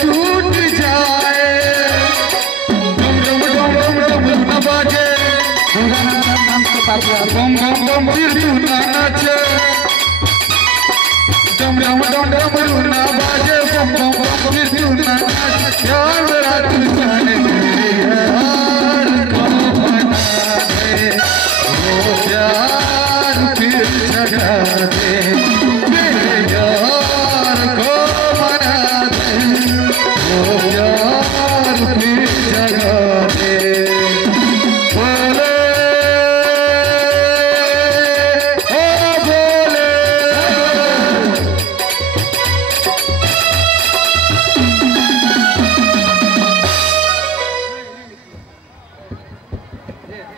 टूट जाए बम बम बम ना नाचे डम डम डम डम ना बाजे बम बम बम ना नाचे यार रात जाने यार को बना दे वो यार फिर जगा दे मेरे यार को बना दे वो यार फिर जगा दे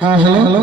हाँ हेलो।